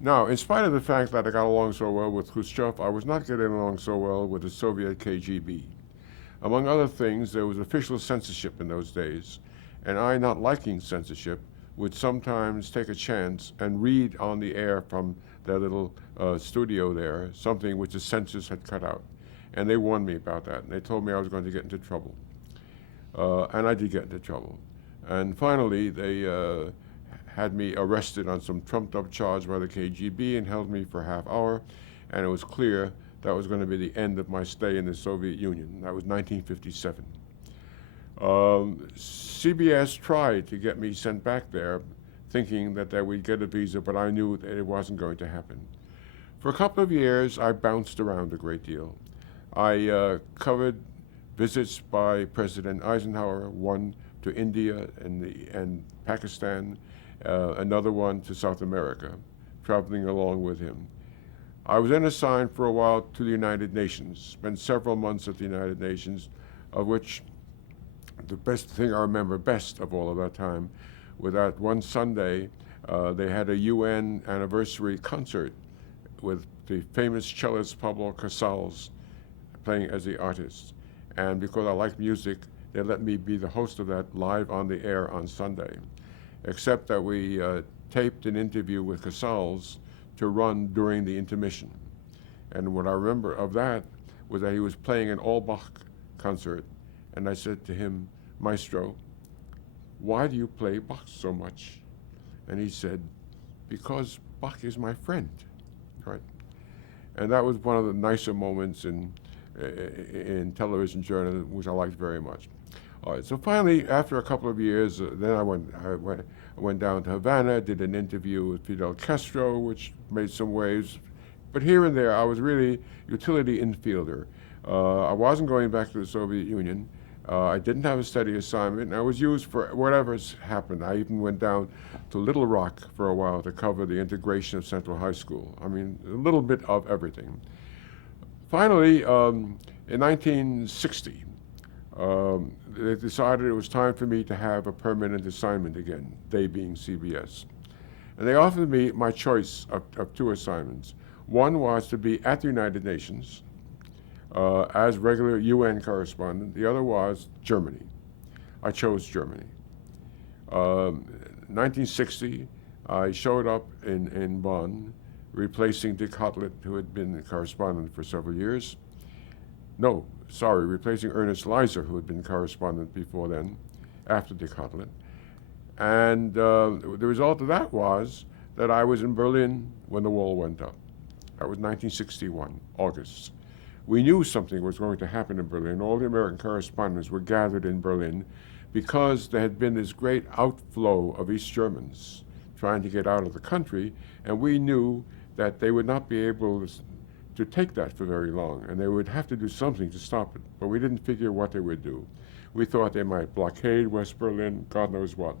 Now, in spite of the fact that I got along so well with Khrushchev, I was not getting along so well with the Soviet KGB. Among other things, there was official censorship in those days, and I, not liking censorship, would sometimes take a chance and read on the air from their little studio there something which the censors had cut out. And they warned me about that, and they told me I was going to get into trouble. And I did get into trouble. And finally, they had me arrested on some trumped up charge by the KGB and held me for a half hour. And it was clear that was going to be the end of my stay in the Soviet Union. That was 1957. CBS tried to get me sent back there, thinking that they would get a visa, but I knew that it wasn't going to happen. For a couple of years, I bounced around a great deal. I covered visits by President Eisenhower, one to India and Pakistan, another one to South America, traveling along with him. I was then assigned for a while to the United Nations, spent several months at the United Nations, of which the best thing I remember best of all of that time was that one Sunday they had a UN anniversary concert with the famous cellist Pablo Casals playing as the artist. And because I like music, they let me be the host of that live on the air on Sunday. Except that we taped an interview with Casals to run during the intermission. And what I remember of that was that he was playing an all Bach concert. And I said to him, Maestro, why do you play Bach so much? And he said, because Bach is my friend, right? And that was one of the nicer moments in television journalism, which I liked very much. All right, so finally, after a couple of years, then I went down to Havana, did an interview with Fidel Castro, which made some waves. But here and there, I was really utility infielder. I wasn't going back to the Soviet Union. I didn't have a steady assignment, and I was used for whatever's happened. I even went down to Little Rock for a while to cover the integration of Central High School. I mean, a little bit of everything. Finally, in 1960, they decided it was time for me to have a permanent assignment again, they being CBS. And they offered me my choice of two assignments. One was to be at the United Nations as regular UN correspondent. The other was Germany. I chose Germany. 1960, I showed up in Bonn, replacing Dick Hotlett, who had been a correspondent for several years. No, sorry, replacing Ernest Leiser, who had been correspondent before then, after Dick Hotlett. And the result of that was that I was in Berlin when the wall went up. That was 1961, August. We knew something was going to happen in Berlin. All the American correspondents were gathered in Berlin because there had been this great outflow of East Germans trying to get out of the country, and we knew that they would not be able to take that for very long, and they would have to do something to stop it, but we didn't figure what they would do. We thought they might blockade West Berlin, God knows what.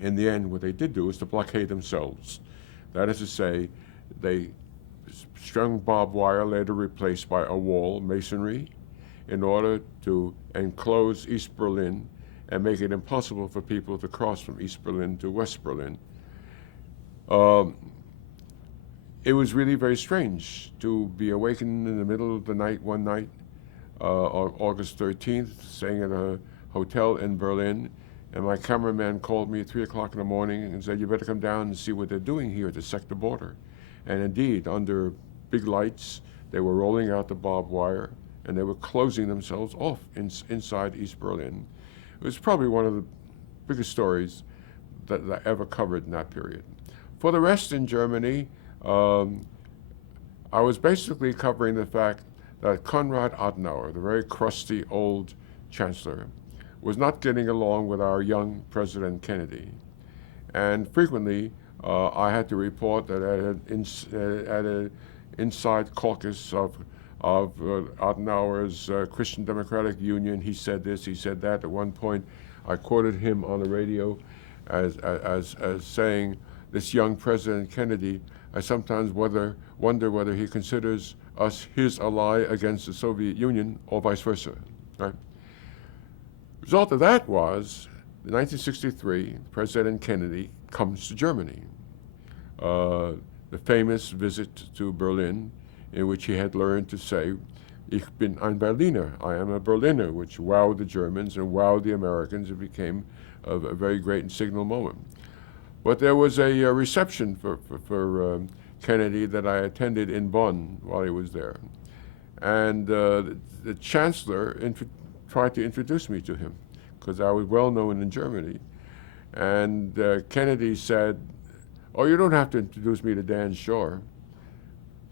In the end, what they did do is to blockade themselves. That is to say, they strung barbed wire, later replaced by a wall, masonry, in order to enclose East Berlin and make it impossible for people to cross from East Berlin to West Berlin. It was really very strange to be awakened in the middle of the night one night, August 13th, staying at a hotel in Berlin, and my cameraman called me at 3 o'clock in the morning and said, you better come down and see what they're doing here to sector border. And indeed, under big lights, they were rolling out the barbed wire, and they were closing themselves off inside East Berlin. It was probably one of the biggest stories that I ever covered in that period. For the rest in Germany, I was basically covering the fact that Konrad Adenauer, the very crusty old chancellor, was not getting along with our young President Kennedy. And frequently, I had to report that at an inside caucus of Adenauer's Christian Democratic Union, he said this, he said that. At one point, I quoted him on the radio as saying, this young President Kennedy, I sometimes wonder whether he considers us his ally against the Soviet Union or vice versa. Right? Result of that was, in 1963, President Kennedy comes to Germany. the famous visit to Berlin, in which he had learned to say, "Ich bin ein Berliner," I am a Berliner, which wowed the Germans and wowed the Americans. It became a very great and signal moment. But there was a reception for Kennedy that I attended in Bonn while he was there. And the chancellor tried to introduce me to him because I was well known in Germany. And Kennedy said, "Oh, you don't have to introduce me to Dan Schorr.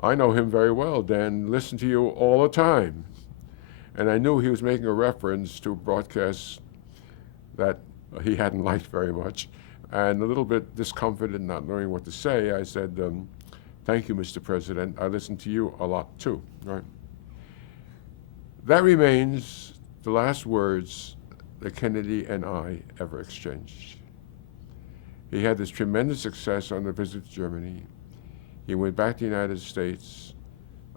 I know him very well. Dan listened to you all the time." And I knew he was making a reference to a broadcast that he hadn't liked very much. And a little bit discomforted, not knowing what to say, I said, "Thank you, Mr. President. I listen to you a lot too." Right? That remains the last words that Kennedy and I ever exchanged. He had this tremendous success on the visit to Germany. He went back to the United States.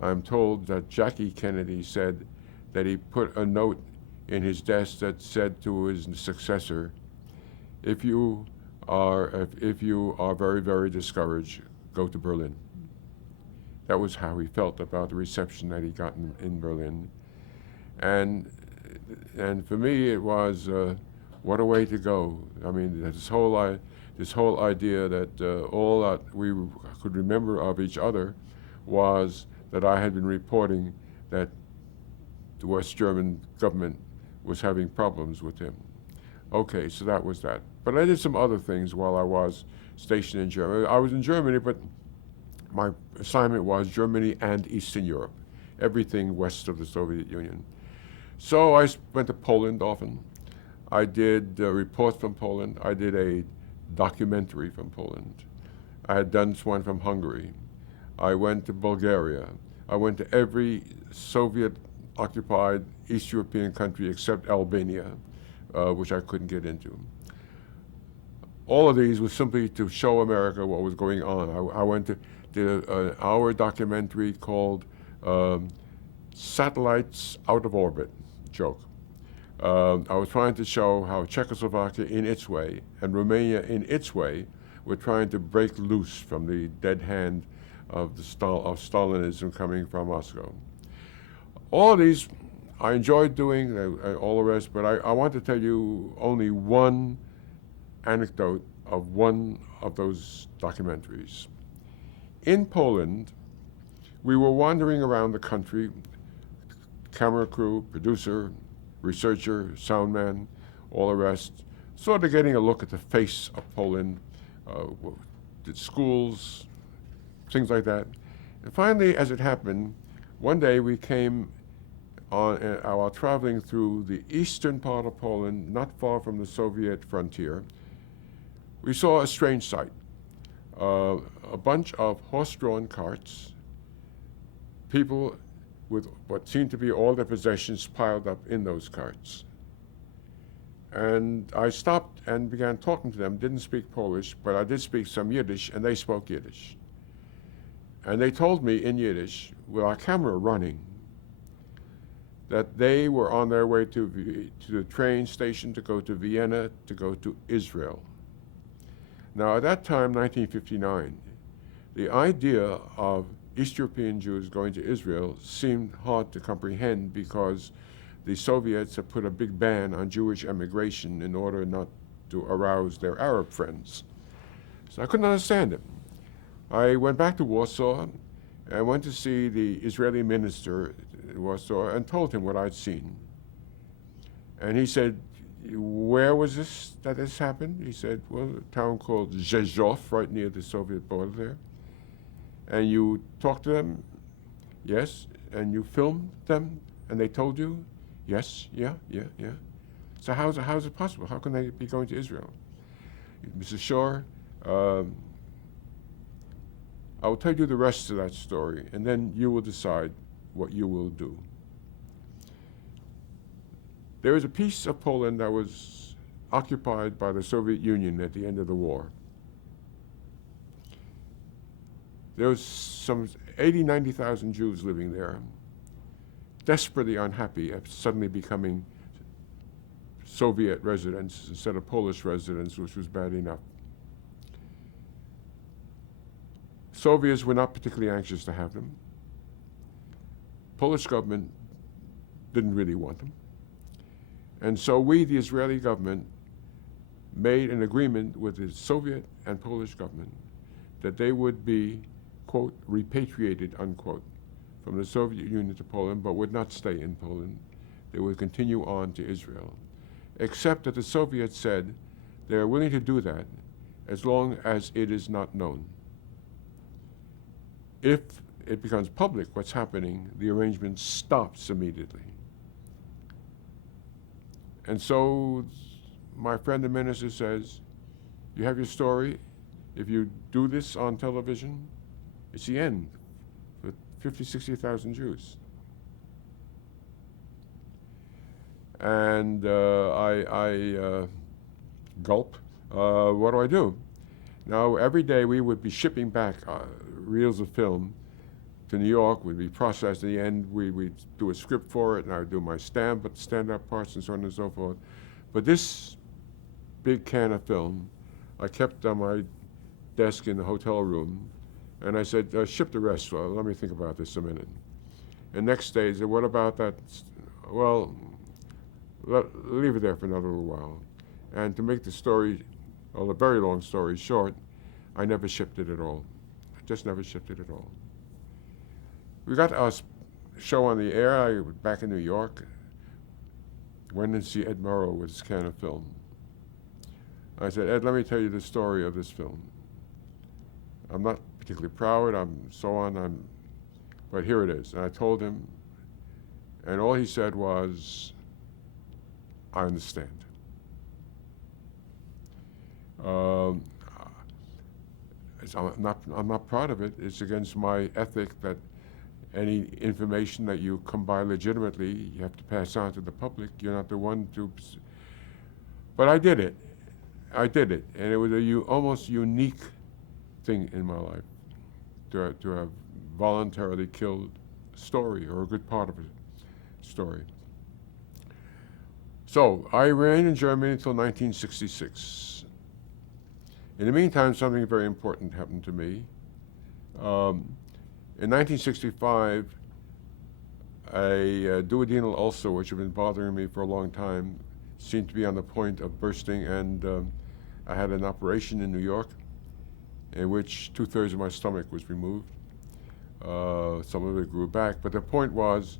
I'm told that Jackie Kennedy said that he put a note in his desk that said to his successor, if you are very, very discouraged, go to Berlin." That was how he felt about the reception that he got in Berlin. And for me, it was, what a way to go. I mean, this whole idea that all that we could remember of each other was that I had been reporting that the West German government was having problems with him. Okay, so that was that. But I did some other things while I was stationed in Germany. I was in Germany, but my assignment was Germany and Eastern Europe, everything west of the Soviet Union. So I went to Poland often. I did reports from Poland. I did a documentary from Poland. I had done one from Hungary. I went to Bulgaria. I went to every Soviet-occupied East European country except Albania, which I couldn't get into. All of these was simply to show America what was going on. I went to did an hour documentary called Satellites Out of Orbit, joke. I was trying to show how Czechoslovakia in its way and Romania in its way were trying to break loose from the dead hand of Stalinism coming from Moscow. All of these I enjoyed doing, all the rest, but I want to tell you only one anecdote of one of those documentaries. In Poland, we were wandering around the country, camera crew, producer, researcher, sound man, all the rest, sort of getting a look at the face of Poland, the schools, things like that. And finally, as it happened, one day we came on, while traveling through the eastern part of Poland, not far from the Soviet frontier, we saw a strange sight. A bunch of horse-drawn carts, people with what seemed to be all their possessions piled up in those carts. And I stopped and began talking to them, didn't speak Polish, but I did speak some Yiddish, and they spoke Yiddish. And they told me in Yiddish, with our camera running, that they were on their way to the train station to go to Vienna, to go to Israel. Now, at that time, 1959, the idea of East European Jews going to Israel seemed hard to comprehend because the Soviets had put a big ban on Jewish emigration in order not to arouse their Arab friends. So I couldn't understand it. I went back to Warsaw and went to see the Israeli minister in Warsaw and told him what I'd seen. And he said, "Where was this that this happened?" He said, "Well, a town called Rzeszów, right near the Soviet border there." "And you talked to them?" "Yes." "And you filmed them? And they told you?" "Yes, yeah. So how is it possible? How can they be going to Israel?" "Mrs. Schorr, I will tell you the rest of that story, and then you will decide what you will do." There was a piece of Poland that was occupied by the Soviet Union at the end of the war. There was some 80,000, 90,000 Jews living there, desperately unhappy at suddenly becoming Soviet residents instead of Polish residents, which was bad enough. Soviets were not particularly anxious to have them. Polish government didn't really want them. And so we, the Israeli government, made an agreement with the Soviet and Polish government that they would be, quote, repatriated, unquote, from the Soviet Union to Poland, but would not stay in Poland. They would continue on to Israel, except that the Soviets said they are willing to do that as long as it is not known. If it becomes public what's happening, the arrangement stops immediately. And so my friend the minister says, you have your story. If you do this on television, it's the end for 50, 60,000 Jews. And I gulp. What do I do? Now, every day we would be shipping back reels of film to New York, would be processed. At the end, we'd do a script for it, and I would do my stand-up parts and so on and so forth. But this big can of film, I kept on my desk in the hotel room, and I said, ship the rest. Well, let me think about this a minute. And next day, he said, what about that? Well, leave it there for another little while. And to make the story, well, a very long story short, I never shipped it at all. I just never shipped it at all. We got our show on the air. I was back in New York. Went and see Ed Murrow with his can of film. I said, Ed, let me tell you the story of this film. I'm not particularly proud, but here it is. And I told him, and all he said was, I understand. I'm not proud of it. It's against my ethic that any information that you come by legitimately, you have to pass on to the public. You're not the one to. But I did it. I did it, and it was a almost unique thing in my life to have voluntarily killed a story or a good part of a story. So I remained in Germany until 1966. In the meantime, something very important happened to me. In 1965, a duodenal ulcer, which had been bothering me for a long time, seemed to be on the point of bursting, and I had an operation in New York in which 2/3 of my stomach was removed. Some of it grew back, but the point was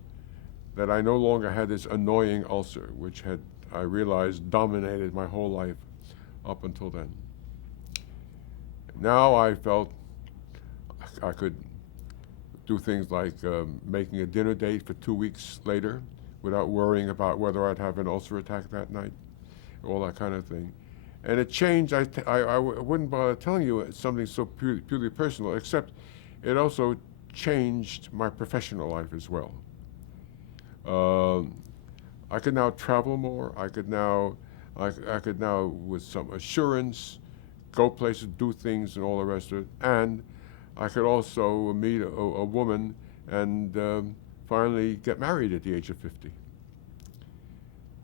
that I no longer had this annoying ulcer, which had, I realized, dominated my whole life up until then. Now I felt I could do things like making a dinner date for 2 weeks later without worrying about whether I'd have an ulcer attack that night, all that kind of thing. And it changed. I wouldn't bother telling you something so purely personal, except it also changed my professional life as well. I could now travel more. I could now, with some assurance, go places, do things, and all the rest of it. And I could also meet a woman and finally get married at the age of 50.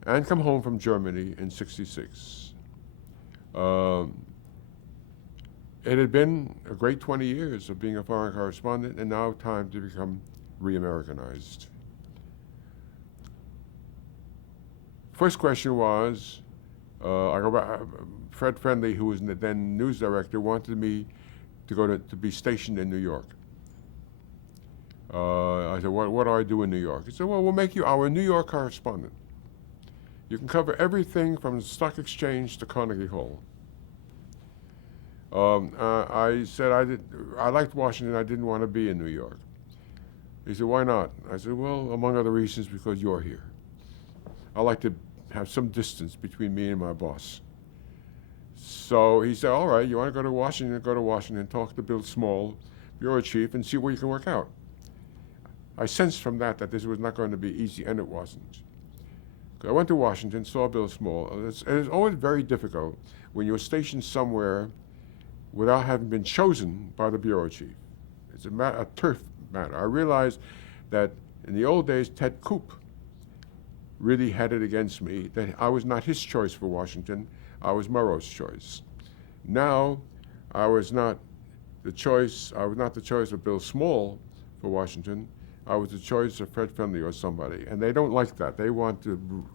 And come home from Germany in '66. It had been a great 20 years of being a foreign correspondent, and now time to become re-Americanized. First question was, Fred Friendly, who was the then news director, wanted me to be stationed in New York. I said, what do I do in New York? He said, well, we'll make you our New York correspondent. You can cover everything from the stock exchange to Carnegie Hall. I said I liked Washington. I didn't want to be in New York. He said, why not? I said, well, among other reasons, because you're here. I like to have some distance between me and my boss. So he said, all right, you want to go to Washington, talk to Bill Small, bureau chief, and see where you can work out. I sensed from that this was not going to be easy, and it wasn't. I went to Washington, saw Bill Small. It's always very difficult when you're stationed somewhere without having been chosen by the bureau chief. It's a turf matter. I realized that in the old days, Ted Koop really had it against me, that I was not his choice for Washington, I was Murrow's choice. Now, I was not the choice, I was not the choice of Bill Small for Washington. I was the choice of Fred Friendly or somebody. And they don't like that. They want to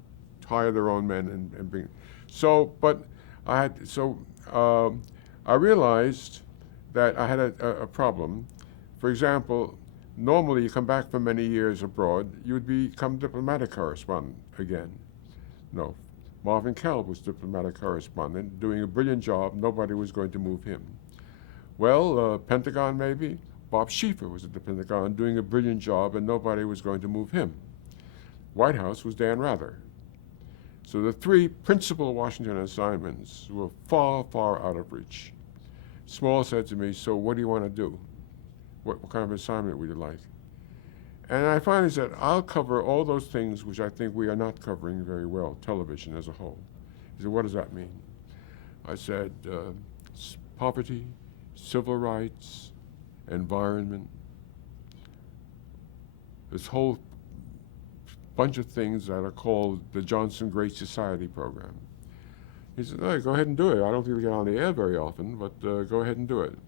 hire their own men and bring. So, but I realized that I had a problem. For example, normally you come back for many years abroad, you would become diplomatic correspondent again. No. Marvin Kell was diplomatic correspondent, doing a brilliant job. Nobody was going to move him. Well, Pentagon maybe. Bob Schieffer was at the Pentagon doing a brilliant job, and nobody was going to move him. White House was Dan Rather. So the three principal Washington assignments were far, far out of reach. Small said to me, so what do you want to do? What kind of assignment would you like? And I finally said, I'll cover all those things which I think we are not covering very well, television as a whole. He said, what does that mean? I said, poverty, civil rights, environment, this whole bunch of things that are called the Johnson Great Society program. He said, hey, go ahead and do it. I don't think we get on the air very often, but go ahead and do it.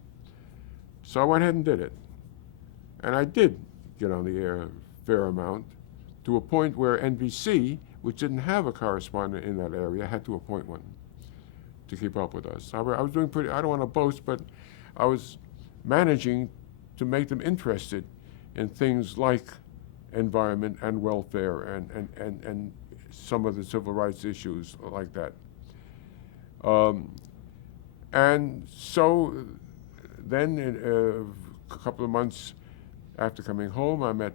So I went ahead and did it. And I did get on the air a fair amount, to a point where NBC, which didn't have a correspondent in that area, had to appoint one to keep up with us. I was doing pretty, I don't want to boast, but I was managing to make them interested in things like environment and welfare and some of the civil rights issues like that. And so then in a couple of months after coming home, I met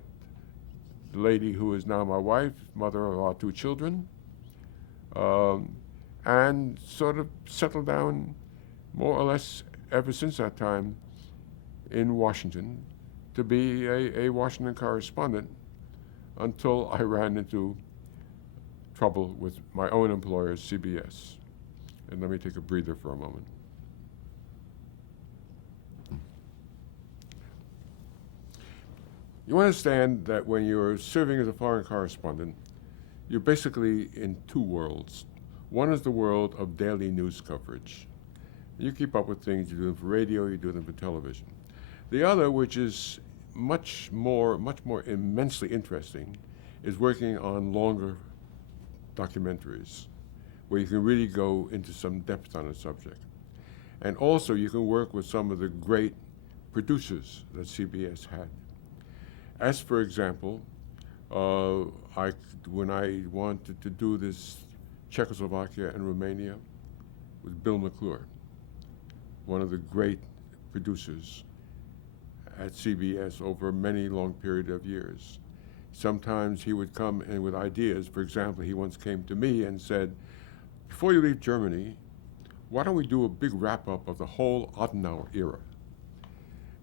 the lady who is now my wife, mother of our two children, and sort of settled down more or less ever since that time in Washington to be a Washington correspondent until I ran into trouble with my own employer, CBS. And let me take a breather for a moment. You understand that when you're serving as a foreign correspondent, you're basically in two worlds. One is the world of daily news coverage. You keep up with things, you do them for radio, you do them for television. The other, which is much more immensely interesting, is working on longer documentaries, where you can really go into some depth on a subject. And also you can work with some of the great producers that CBS had. As for example, when I wanted to do this Czechoslovakia and Romania with Bill McClure, one of the great producers at CBS over a many long period of years. Sometimes he would come in with ideas. For example, he once came to me and said, before you leave Germany, why don't we do a big wrap-up of the whole Adenauer era?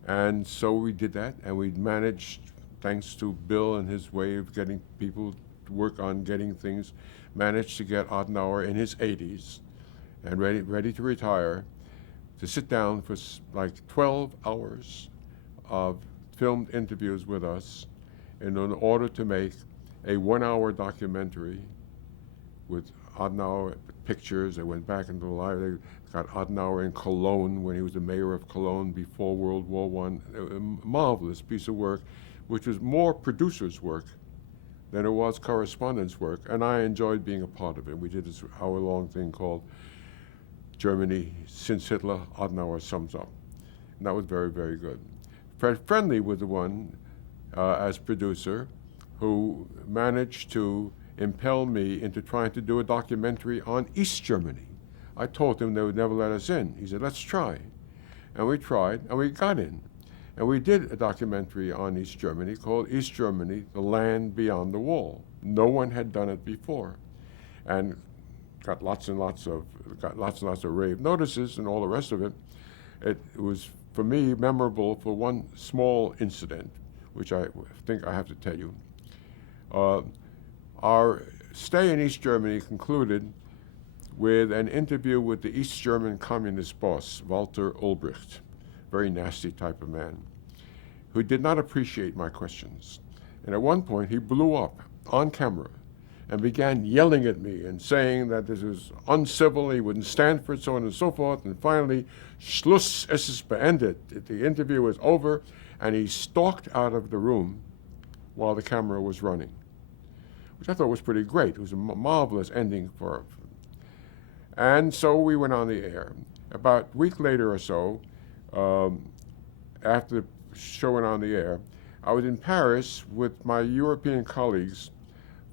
And so we did that, and we managed, thanks to Bill and his way of getting people to work on getting things, managed to get Adenauer in his 80s and ready to retire, to sit down for like 12 hours of filmed interviews with us in order to make a 1-hour documentary with Adenauer pictures. They went back into the library. They got Adenauer in Cologne when he was the mayor of Cologne before World War I. A marvelous piece of work, which was more producers' work than it was correspondence work, and I enjoyed being a part of it. We did this hour-long thing called Germany Since Hitler, Adenauer Sums Up. And that was very, very good. Fred Friendly was the one, as producer, who managed to impel me into trying to do a documentary on East Germany. I told him they would never let us in. He said, let's try. And we tried, and we got in. And we did a documentary on East Germany called East Germany, The Land Beyond the Wall. No one had done it before. And got lots and lots of rave notices and all the rest of it. It was, for me, memorable for one small incident, which I think I have to tell you. Our stay in East Germany concluded with an interview with the East German communist boss, Walter Ulbricht, very nasty type of man, who did not appreciate my questions. And at one point, he blew up on camera and began yelling at me and saying that this was uncivil, he wouldn't stand for it, so on and so forth. And finally, Schluss, es ist beendet. The interview was over, and he stalked out of the room while the camera was running, which I thought was pretty great. It was a marvelous ending for. And so we went on the air. About a week later or so, after the show went on the air, I was in Paris with my European colleagues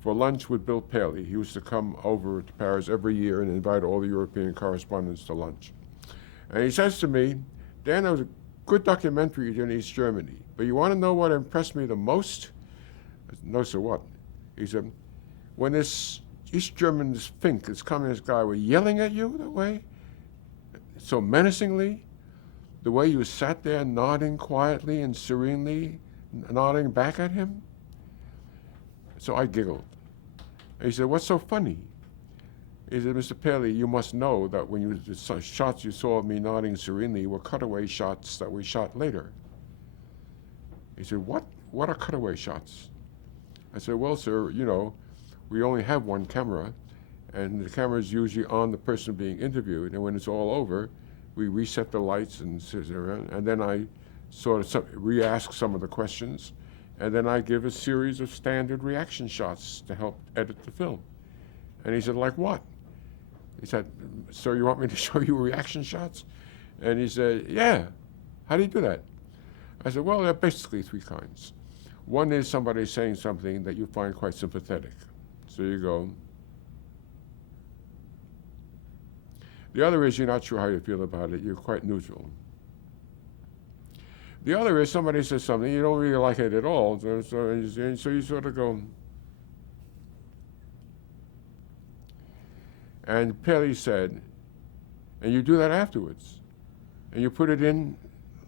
for lunch with Bill Paley. He used to come over to Paris every year and invite all the European correspondents to lunch. And he says to me, Dan, that was a good documentary you did in East Germany, but you want to know what impressed me the most? I said, no, so what? He said, when this East German, this Fink, this communist guy, were yelling at you that way, so menacingly, the way you sat there nodding quietly and serenely, nodding back at him. So I giggled. And he said, what's so funny? He said, Mr. Paley, you must know that when you the shots you saw of me nodding serenely were cutaway shots that we shot later. He said, what? What are cutaway shots? I said, well, sir, you know, we only have one camera, and the camera is usually on the person being interviewed, and when it's all over, we reset the lights and then I sort of re-ask some of the questions, and then I give a series of standard reaction shots to help edit the film. And he said, like what? He said, sir, you want me to show you reaction shots? And he said, yeah. How do you do that? I said, well, there are basically three kinds. One is somebody saying something that you find quite sympathetic. So you go. The other is you're not sure how you feel about it. You're quite neutral. The other is somebody says something, you don't really like it at all, so you sort of go. And Paley said, and you do that afterwards, and you put it in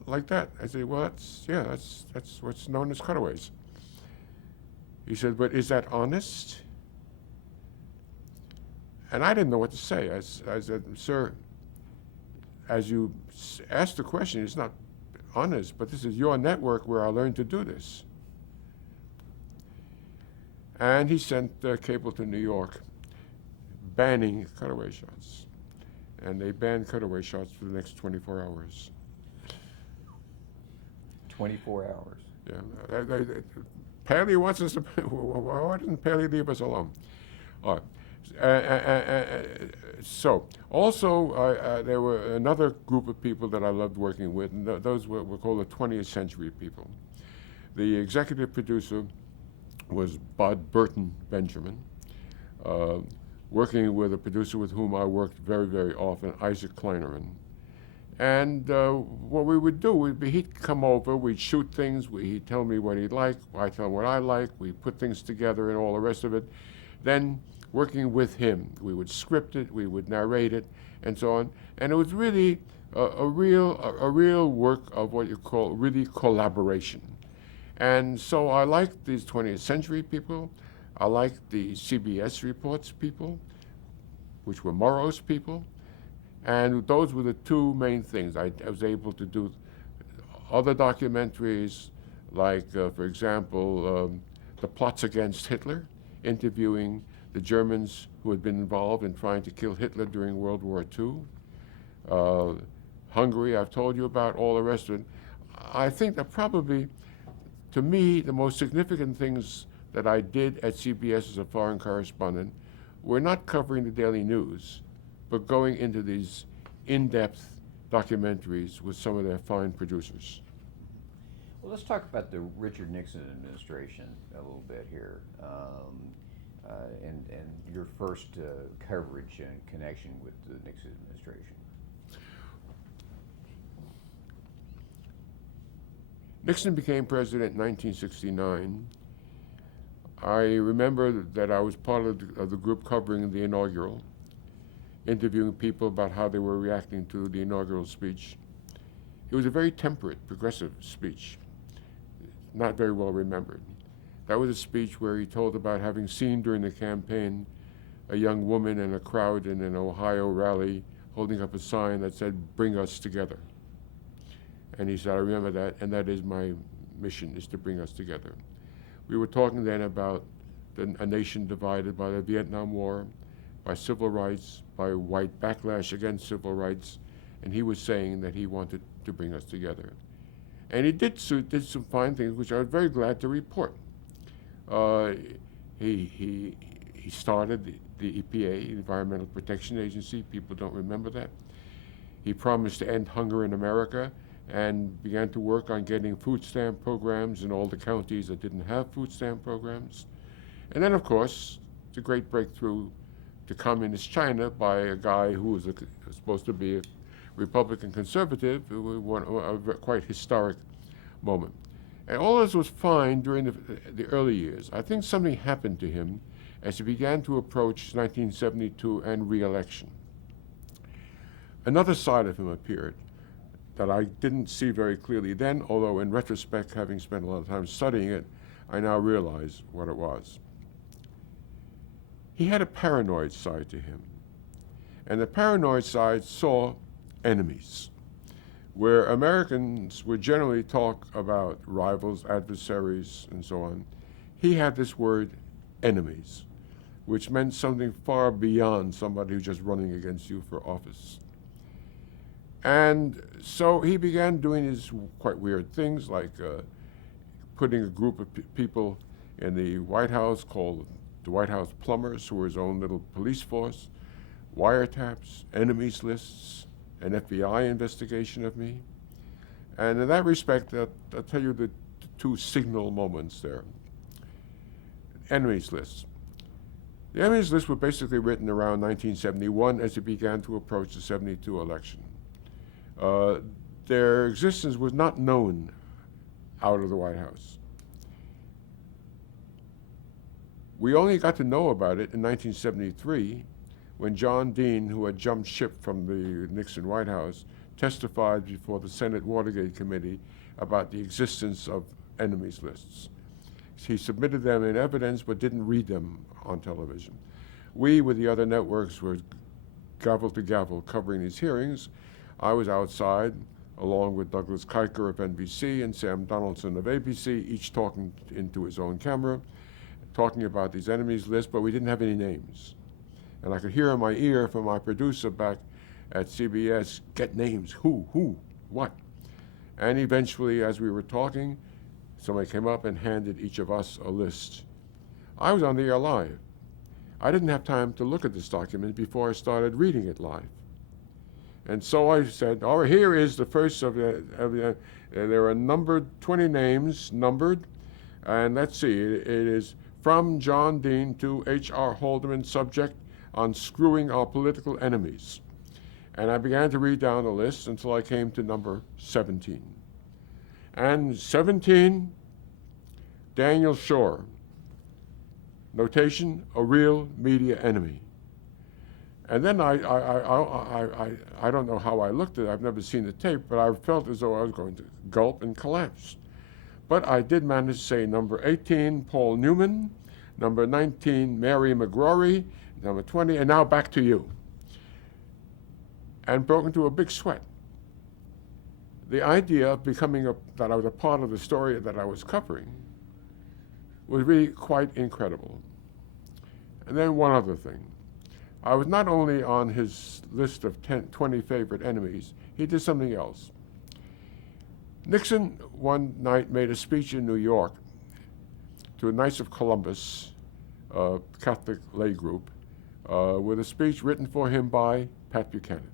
like that. I said, well, that's what's known as cutaways. He said, but is that honest? And I didn't know what to say. I said, sir, as you asked the question, it's not honest, but this is your network where I learned to do this. And he sent cable to New York banning cutaway shots. And they banned cutaway shots for the next 24 hours. 24 hours. Yeah. Paley wants us to, why didn't Paley leave us alone? All right. So, also, there were another group of people that I loved working with, and those were called the 20th century people. The executive producer was Bud Burton Benjamin, working with a producer with whom I worked very, very often, Isaac Kleinerman. And what we would do would be he'd come over, we'd shoot things, he'd tell me what he'd like, I'd tell him what I like, we'd put things together and all the rest of it. Then, working with him, we would script it, we would narrate it, and so on. And it was really a real work of what you call really collaboration. And so I liked these 20th century people. I liked the CBS reports people, which were Morrow's people. And those were the two main things. I was able to do other documentaries, like, for example, The Plots Against Hitler, interviewing the Germans who had been involved in trying to kill Hitler during World War II. Hungary, I've told you about, all the rest of it. I think that probably, to me, the most significant things that I did at CBS as a foreign correspondent were not covering the daily news, but going into these in-depth documentaries with some of their fine producers. Well, let's talk about the Richard Nixon administration a little bit here, and your first coverage and connection with the Nixon administration. Nixon became president in 1969. I remember that I was part of the group covering the inaugural, interviewing people about how they were reacting to the inaugural speech. It was a very temperate, progressive speech, not very well remembered. That was a speech where he told about having seen during the campaign a young woman in a crowd in an Ohio rally holding up a sign that said, "Bring us together." And he said, I remember that, and that is my mission, is to bring us together. We were talking then about a nation divided by the Vietnam War, by civil rights, by white backlash against civil rights, and he was saying that he wanted to bring us together. And he did some fine things, which I was very glad to report. Uh, he started the EPA, Environmental Protection Agency. People don't remember that. He promised to end hunger in America and began to work on getting food stamp programs in all the counties that didn't have food stamp programs. And then, of course, the great breakthrough to communist China by a guy who was supposed to be a Republican conservative, who was a quite historic moment. And all this was fine during the early years. I think something happened to him as he began to approach 1972 and re-election. Another side of him appeared that I didn't see very clearly then, although in retrospect, having spent a lot of time studying it, I now realize what it was. He had a paranoid side to him. And the paranoid side saw enemies. Where Americans would generally talk about rivals, adversaries, and so on, he had this word, enemies, which meant something far beyond somebody who's just running against you for office. And so he began doing these quite weird things, like putting a group of people in the White House called the White House Plumbers, who were his own little police force, wiretaps, enemies lists, an FBI investigation of me. And in that respect, I'll tell you the two signal moments there. Enemies lists. The enemies lists were basically written around 1971 as it began to approach the 72 election. Their existence was not known out of the White House. We only got to know about it in 1973 when John Dean, who had jumped ship from the Nixon White House, testified before the Senate Watergate Committee about the existence of enemies lists. He submitted them in evidence but didn't read them on television. We, with the other networks, were gavel to gavel covering these hearings. I was outside, along with Douglas Kiker of NBC and Sam Donaldson of ABC, each talking into his own camera, talking about these enemies lists, but we didn't have any names. And I could hear in my ear from my producer back at CBS, get names, who, what? And eventually, as we were talking, somebody came up and handed each of us a list. I was on the air live. I didn't have time to look at this document before I started reading it live. And so I said, all right, here is the first of the there are numbered 20 names, numbered, and let's see, it is from John Dean to H.R. Haldeman, subject, unscrewing our political enemies. And I began to read down the list until I came to number 17. And 17, Daniel Schorr. Notation, a real media enemy. And then I don't know how I looked at it. I've never seen the tape, but I felt as though I was going to gulp and collapse. But I did manage to say number 18, Paul Newman, number 19, Mary McGrory, number 20, and now back to you. And broke into a big sweat. The idea of becoming that I was a part of the story that I was covering was really quite incredible. And then one other thing. I was not only on his list of 20 favorite enemies, he did something else. Nixon one night made a speech in New York to the Knights of Columbus, a Catholic lay group, with a speech written for him by Pat Buchanan.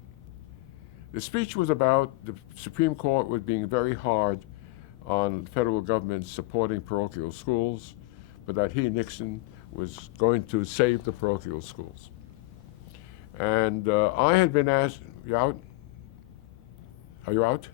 The speech was about the Supreme Court was being very hard on federal government supporting parochial schools, but that he, Nixon, was going to save the parochial schools. And I had been asked, you out? Are you out?